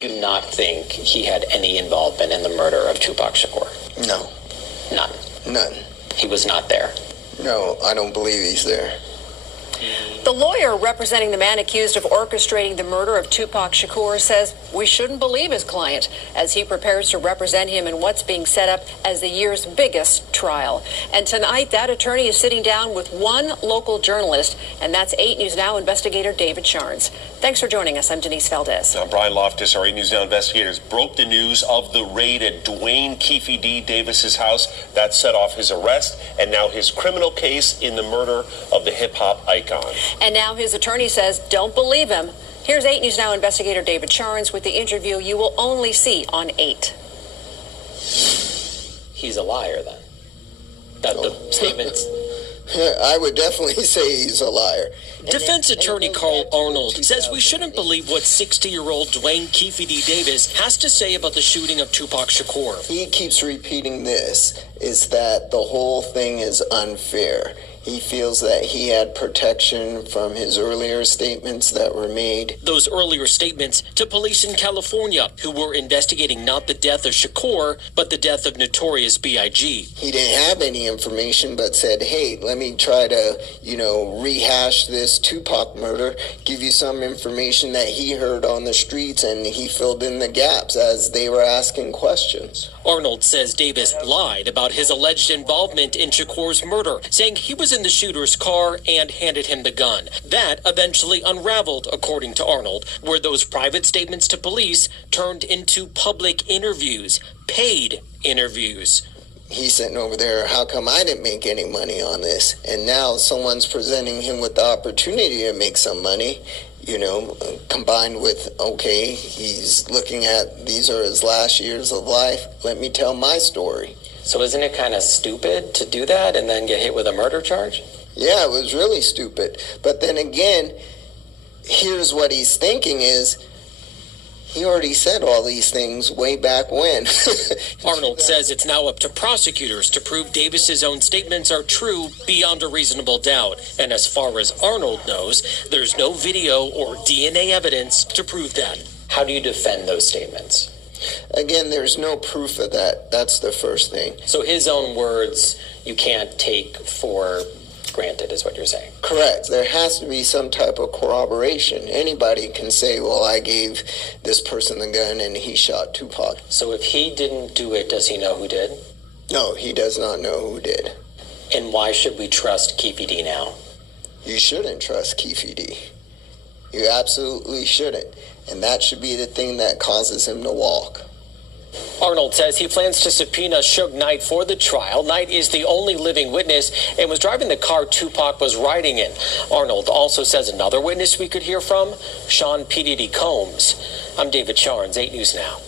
Do not think he had any involvement in the murder of Tupac Shakur? No. None? None. He was not there? No, I don't believe he's there. The lawyer representing the man accused of orchestrating the murder of Tupac Shakur says we shouldn't believe his client as he prepares to represent him in what's being set up as the year's biggest trial. And tonight, that attorney is sitting down with one local journalist, and that's 8 News Now investigator David Charnes. Thanks for joining us. I'm Denise Valdez. Now, Brian Loftus, our 8 News Now investigators, broke the news of the raid at Dwayne Keefe D. Davis's house. That set off his arrest and now his criminal case in the murder of the hip-hop icon. And now his attorney says don't believe him. Here's 8 News Now investigator David Charnes with the interview you will only see on 8. He's a liar, then? That the statements... I would definitely say he's a liar. Defense attorney Carl Arnold says we shouldn't believe what 60-year-old Dwayne Keefe D. Davis has to say about the shooting of Tupac Shakur. He keeps repeating this, is that the whole thing is unfair. He feels that he had protection from his earlier statements that were made. Those earlier statements to police in California who were investigating not the death of Shakur, but the death of Notorious B.I.G. He didn't have any information but said, hey, let me try to, rehash this Tupac murder, give you some information that he heard on the streets, and he filled in the gaps as they were asking questions. Arnold says Davis lied about his alleged involvement in Shakur's murder, saying he was in the shooter's car and handed him the gun. That eventually unraveled, according to Arnold, where those private statements to police turned into public interviews, paid interviews. He's sitting over there, how come I didn't make any money on this? And now someone's presenting him with the opportunity to make some money, combined with, okay, he's looking at these are his last years of life. Let me tell my story. So isn't it kind of stupid to do that and then get hit with a murder charge? Yeah, it was really stupid. But then again, here's what he's thinking is, he already said all these things way back when. Arnold says it's now up to prosecutors to prove Davis's own statements are true beyond a reasonable doubt. And as far as Arnold knows, there's no video or DNA evidence to prove that. How do you defend those statements? Again, there's no proof of that. That's the first thing. So his own words you can't take for granted is what you're saying? Correct. There has to be some type of corroboration. Anybody can say, well, I gave this person the gun and he shot Tupac. So if he didn't do it, does he know who did? No, he does not know who did. And why should we trust Keefe D now? You shouldn't trust Keefe D. You absolutely shouldn't. And that should be the thing that causes him to walk. Arnold says he plans to subpoena Suge Knight for the trial. Knight is the only living witness and was driving the car Tupac was riding in. Arnold also says another witness we could hear from, Sean P. Diddy Combs. I'm David Charnes, 8 News Now.